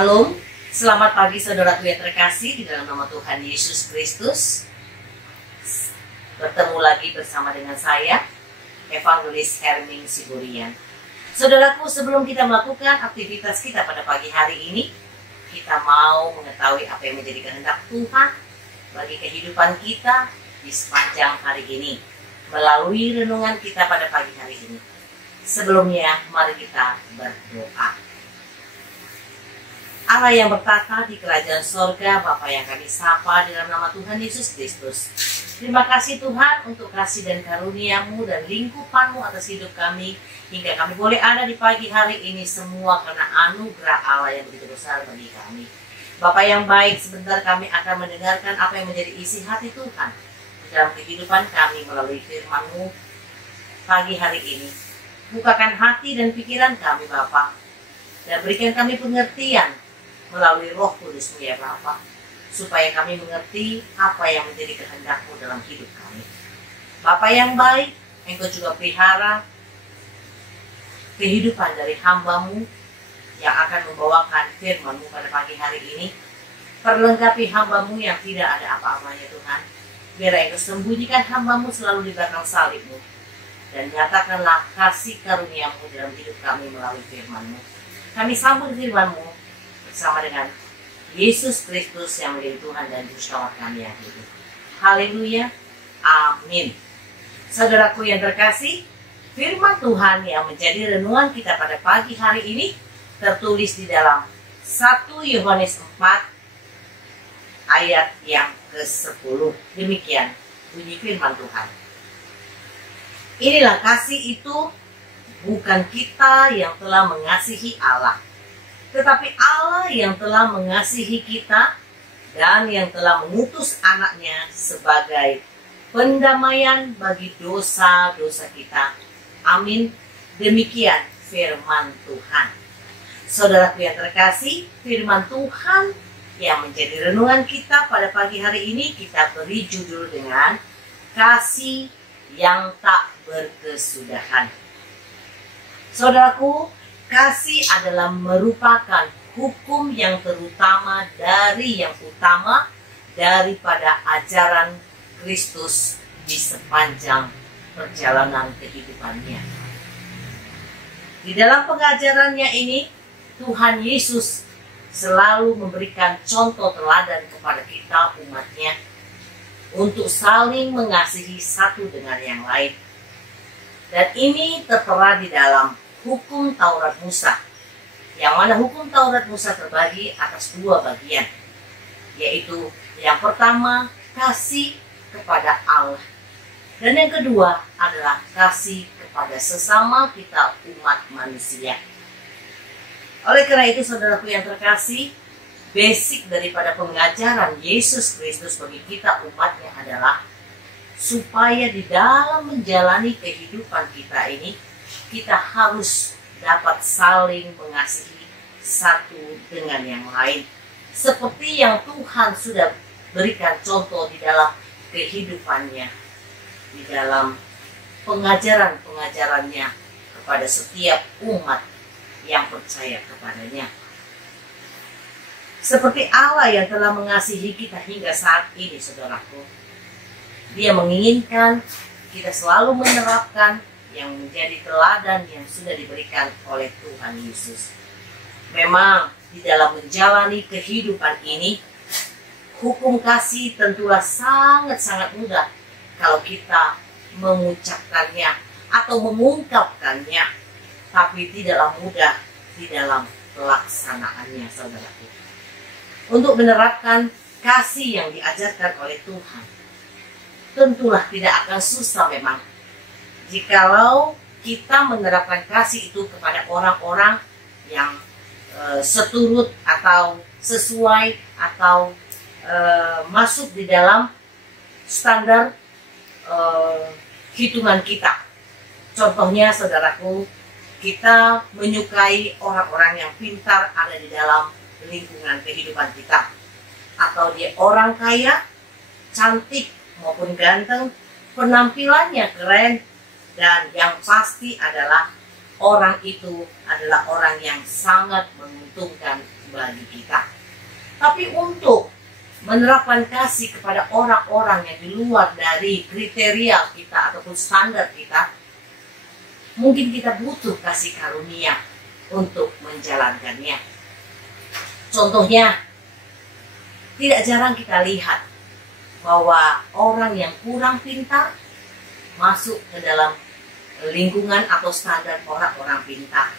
Shalom, selamat pagi saudaraku yang terkasih di dalam nama Tuhan Yesus Kristus. Bertemu lagi bersama dengan saya, Evangelis Herming Siburian. Saudaraku, sebelum kita melakukan aktivitas kita pada pagi hari ini, kita mau mengetahui apa yang menjadi kehendak Tuhan bagi kehidupan kita di sepanjang hari ini, melalui renungan kita pada pagi hari ini. Sebelumnya, mari kita berdoa. Allah yang bertata di kerajaan sorga, Bapa yang kami sapa dalam nama Tuhan Yesus Kristus. Terima kasih Tuhan untuk kasih dan karunia-Mu dan lingkupan-Mu atas hidup kami, hingga kami boleh ada di pagi hari ini semua karena anugerah Allah yang begitu besar bagi kami. Bapa yang baik, sebentar kami akan mendengarkan apa yang menjadi isi hati Tuhan dalam kehidupan kami melalui firman-Mu pagi hari ini. Bukakan hati dan pikiran kami Bapa, dan berikan kami pengertian melalui Roh Kudus-Mu ya Bapa, supaya kami mengerti apa yang menjadi kehendak-Mu dalam hidup kami. Bapa yang baik, Engkau juga pelihara kehidupan dari hamba-Mu yang akan membawakan firman-Mu pada pagi hari ini. Perlengkapi hamba-Mu yang tidak ada apa-apanya Tuhan. Biar Engkau sembunyikan hamba-Mu selalu di belakang salib-Mu, dan nyatakanlah kasih karunia-Mu dalam hidup kami melalui firman-Mu. Kami sambut firman-Mu bersama dengan Yesus Kristus yang menjadi Tuhan dan Juru Selamat kami yang hidup. Haleluya, amin. Saudaraku yang terkasih, firman Tuhan yang menjadi renungan kita pada pagi hari ini tertulis di dalam 1 Yohanes 4 ayat yang ke-10. Demikian bunyi firman Tuhan. Inilah kasih itu, bukan kita yang telah mengasihi Allah, tetapi Allah yang telah mengasihi kita dan yang telah mengutus anaknya sebagai pendamaian bagi dosa-dosa kita. Amin. Demikian firman Tuhan. Saudaraku yang terkasih, firman Tuhan yang menjadi renungan kita pada pagi hari ini kita beri judul dengan kasih yang tak berkesudahan. Saudaraku, kasih adalah merupakan hukum yang terutama dari yang utama daripada ajaran Kristus di sepanjang perjalanan kehidupannya. Di dalam pengajarannya ini, Tuhan Yesus selalu memberikan contoh teladan kepada kita umatnya untuk saling mengasihi satu dengan yang lain. Dan ini tertera di dalam hukum Taurat Musa, yang mana hukum Taurat Musa terbagi atas dua bagian, yaitu yang pertama kasih kepada Allah, dan yang kedua adalah kasih kepada sesama kita umat manusia. Oleh karena itu saudaraku yang terkasih, basic daripada pengajaran Yesus Kristus bagi kita umatnya adalah supaya di dalam menjalani kehidupan kita ini, kita harus dapat saling mengasihi satu dengan yang lain, seperti yang Tuhan sudah berikan contoh di dalam kehidupannya, di dalam pengajaran-pengajarannya kepada setiap umat yang percaya kepadanya. Seperti Allah yang telah mengasihi kita hingga saat ini, saudaraku, Dia menginginkan kita selalu menerapkan yang menjadi teladan yang sudah diberikan oleh Tuhan Yesus. Memang di dalam menjalani kehidupan ini, hukum kasih tentulah sangat-sangat mudah kalau kita mengucapkannya atau mengungkapkannya, tapi tidaklah mudah di dalam pelaksanaannya, saudaraku. Untuk menerapkan kasih yang diajarkan oleh Tuhan, tentulah tidak akan susah memang, jikalau kita menerapkan kasih itu kepada orang-orang yang seturut atau sesuai atau masuk di dalam standar hitungan kita. Contohnya saudaraku, kita menyukai orang-orang yang pintar ada di dalam lingkungan kehidupan kita, atau dia orang kaya, cantik maupun ganteng, penampilannya keren, dan yang pasti adalah orang itu adalah orang yang sangat menguntungkan bagi kita. Tapi untuk menerapkan kasih kepada orang-orang yang di luar dari kriteria kita ataupun standar kita, mungkin kita butuh kasih karunia untuk menjalankannya. Contohnya, tidak jarang kita lihat bahwa orang yang kurang pintar masuk ke dalam lingkungan atau standar orang-orang pintar,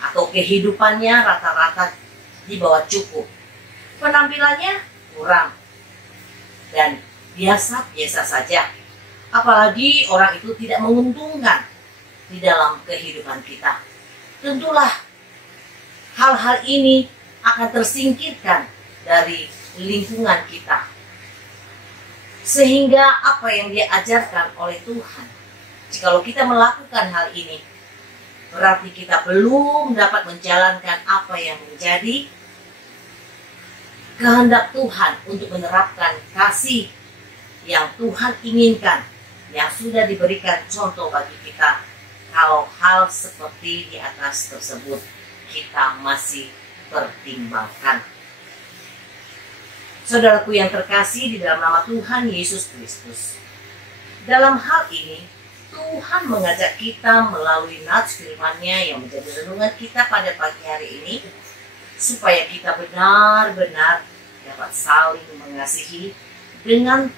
atau kehidupannya rata-rata di bawah cukup, penampilannya kurang dan biasa-biasa saja, apalagi orang itu tidak menguntungkan di dalam kehidupan kita. Tentulah hal-hal ini akan tersingkirkan dari lingkungan kita, sehingga apa yang dia ajarkan oleh Tuhan, jikalau kita melakukan hal ini, berarti kita belum dapat menjalankan apa yang menjadi kehendak Tuhan untuk menerapkan kasih yang Tuhan inginkan, yang sudah diberikan contoh bagi kita. Kalau hal seperti di atas tersebut kita masih pertimbangkan. Saudaraku yang terkasih di dalam nama Tuhan Yesus Kristus, dalam hal ini Tuhan mengajak kita melalui nats firman-Nya yang menjadi renungan kita pada pagi hari ini, supaya kita benar-benar dapat saling mengasihi dengan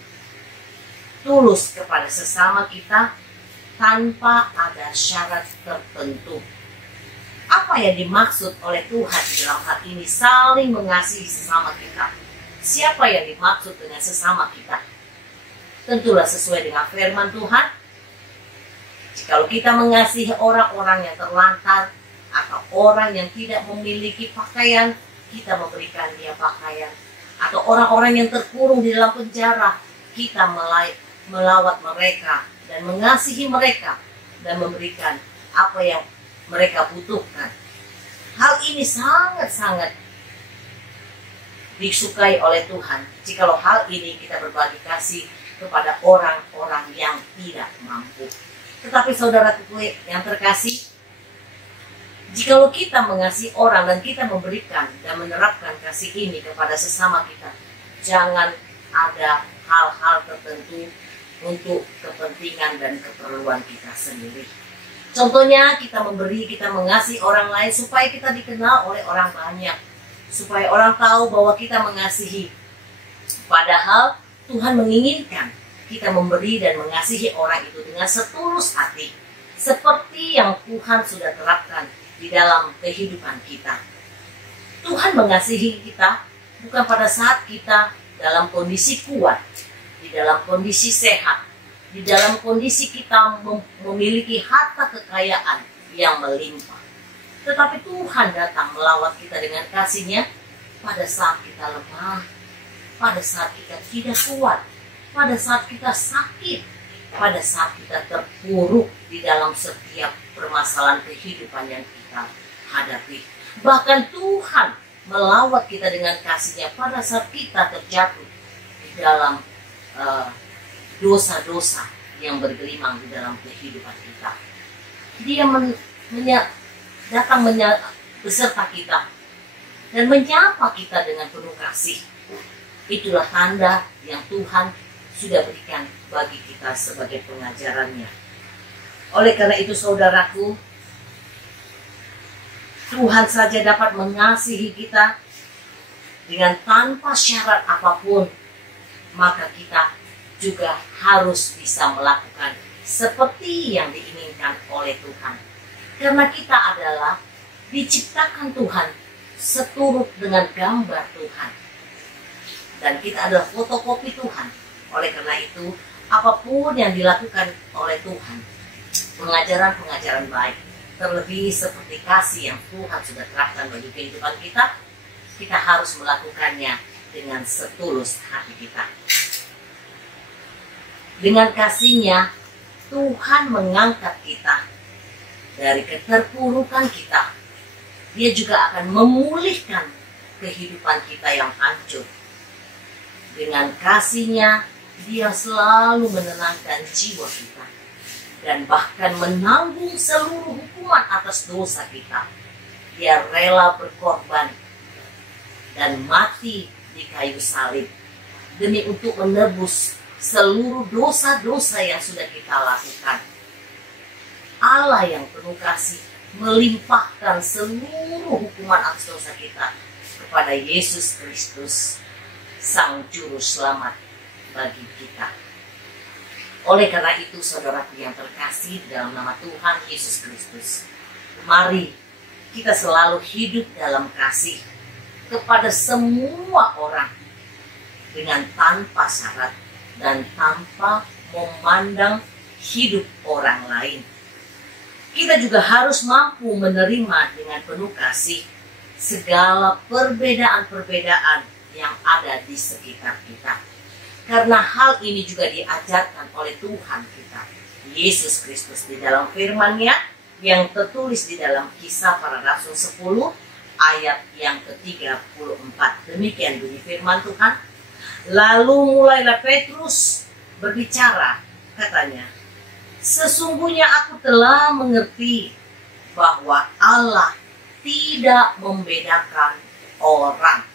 tulus kepada sesama kita tanpa ada syarat tertentu. Apa yang dimaksud oleh Tuhan di dalam hal ini saling mengasihi sesama kita? Siapa yang dimaksud dengan sesama kita? Tentulah sesuai dengan firman Tuhan. Jikalau kita mengasihi orang-orang yang terlantar atau orang yang tidak memiliki pakaian, kita memberikan dia pakaian. Atau orang-orang yang terkurung di dalam penjara, kita melawat mereka dan mengasihi mereka dan memberikan apa yang mereka butuhkan. Hal ini sangat-sangat disukai oleh Tuhan jikalau hal ini kita berbagi kasih kepada orang-orang yang tidak mampu. Tetapi saudaraku yang terkasih, jikalau kita mengasihi orang dan kita memberikan dan menerapkan kasih ini kepada sesama kita, jangan ada hal-hal tertentu untuk kepentingan dan keperluan kita sendiri. Contohnya, kita memberi, kita mengasihi orang lain supaya kita dikenal oleh orang banyak, supaya orang tahu bahwa kita mengasihi. Padahal Tuhan menginginkan kita memberi dan mengasihi orang itu dengan setulus hati, seperti yang Tuhan sudah terapkan di dalam kehidupan kita. Tuhan mengasihi kita bukan pada saat kita dalam kondisi kuat, di dalam kondisi sehat, di dalam kondisi kita memiliki harta kekayaan yang melimpah. Tetapi Tuhan datang melawat kita dengan kasih-Nya pada saat kita lemah, pada saat kita tidak kuat, pada saat kita sakit, pada saat kita terpuruk di dalam setiap permasalahan kehidupan yang kita hadapi. Bahkan Tuhan melawat kita dengan kasih-Nya pada saat kita terjatuh di dalam dosa-dosa yang bergelimang di dalam kehidupan kita. Dia datang beserta kita dan menyapa kita dengan penuh kasih. Itulah tanda yang Tuhan sudah berikan bagi kita sebagai pengajarannya. Oleh karena itu saudaraku, Tuhan saja dapat mengasihi kita dengan tanpa syarat apapun, maka kita juga harus bisa melakukan seperti yang diinginkan oleh Tuhan. Karena kita adalah diciptakan Tuhan seturut dengan gambar Tuhan. Dan kita adalah fotokopi Tuhan. Oleh karena itu, apapun yang dilakukan oleh Tuhan, pengajaran-pengajaran baik, terlebih seperti kasih yang Tuhan sudah terapkan bagi kehidupan kita, kita harus melakukannya dengan setulus hati kita. Dengan kasih-Nya, Tuhan mengangkat kita dari keterpurukan kita. Dia juga akan memulihkan kehidupan kita yang hancur. Dengan kasih-Nya, Dia selalu menenangkan jiwa kita dan bahkan menanggung seluruh hukuman atas dosa kita. Dia rela berkorban dan mati di kayu salib demi untuk menebus seluruh dosa-dosa yang sudah kita lakukan. Allah yang penuh kasih melimpahkan seluruh hukuman atas dosa kita kepada Yesus Kristus, Sang Juru Selamat bagi kita. Oleh karena itu, saudaraku yang terkasih dalam nama Tuhan Yesus Kristus, mari kita selalu hidup dalam kasih kepada semua orang dengan tanpa syarat dan tanpa memandang hidup orang lain. Kita juga harus mampu menerima dengan penuh kasih segala perbedaan-perbedaan yang ada di sekitar kita. Karena hal ini juga diajarkan oleh Tuhan kita, Yesus Kristus, di dalam firman-Nya yang tertulis di dalam Kisah Para Rasul 10 ayat yang ke-34. Demikian bunyi firman Tuhan. Lalu mulailah Petrus berbicara, katanya, sesungguhnya aku telah mengerti bahwa Allah tidak membedakan orang.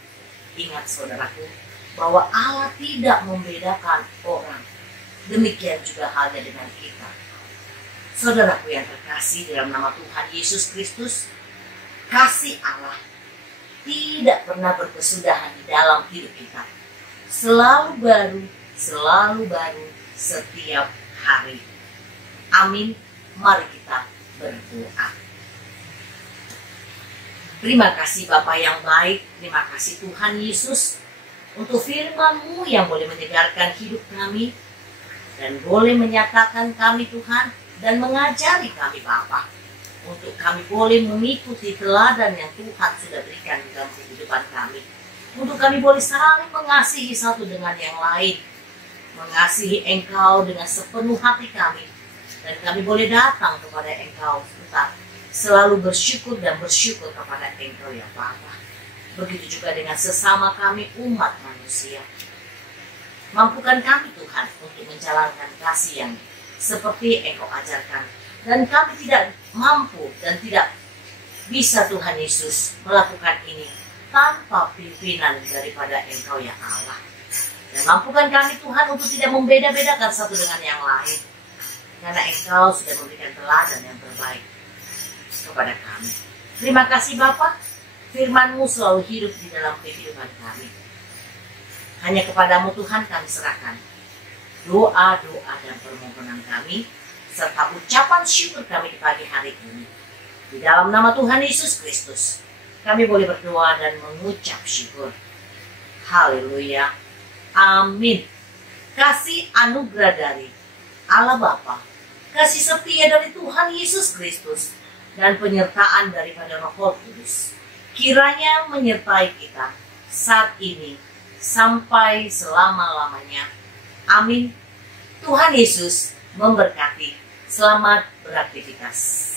Ingat saudaraku, bahwa Allah tidak membedakan orang. Demikian juga halnya dengan kita. Saudaraku yang terkasih dalam nama Tuhan Yesus Kristus, kasih Allah tidak pernah berkesudahan di dalam hidup kita. Selalu baru setiap hari. Amin. Mari kita berdoa. Terima kasih Bapa yang baik, terima kasih Tuhan Yesus untuk firman-Mu yang boleh menyegarkan hidup kami dan boleh menyatakan kami Tuhan dan mengajari kami Bapa, untuk kami boleh mengikuti teladan yang Tuhan sudah berikan di dalam kehidupan kami, untuk kami boleh saling mengasihi satu dengan yang lain, mengasihi Engkau dengan sepenuh hati kami, dan kami boleh datang kepada Engkau tetap selalu bersyukur dan bersyukur kepada Engkau ya Bapa. Begitu juga dengan sesama kami umat manusia. Mampukan kami Tuhan untuk menjalankan kasih yang seperti Engkau ajarkan. Dan kami tidak mampu dan tidak bisa Tuhan Yesus melakukan ini tanpa pimpinan daripada Engkau ya Allah. Dan mampukan kami Tuhan untuk tidak membeda-bedakan satu dengan yang lain. Karena Engkau sudah memberikan teladan yang terbaik kepada kami. Terima kasih Bapa. Firman-Mu selalu hidup di dalam kehidupan kami. Hanya kepadamu Tuhan kami serahkan doa-doa dan permohonan kami, serta ucapan syukur kami di pagi hari ini. Di dalam nama Tuhan Yesus Kristus, kami boleh berdoa dan mengucap syukur. Haleluya. Amin. Kasih anugerah dari Allah Bapa, kasih setia dari Tuhan Yesus Kristus, dan penyertaan daripada Roh Kudus kiranya menyertai kita saat ini sampai selama-lamanya. Amin. Tuhan Yesus memberkati. Selamat beraktivitas.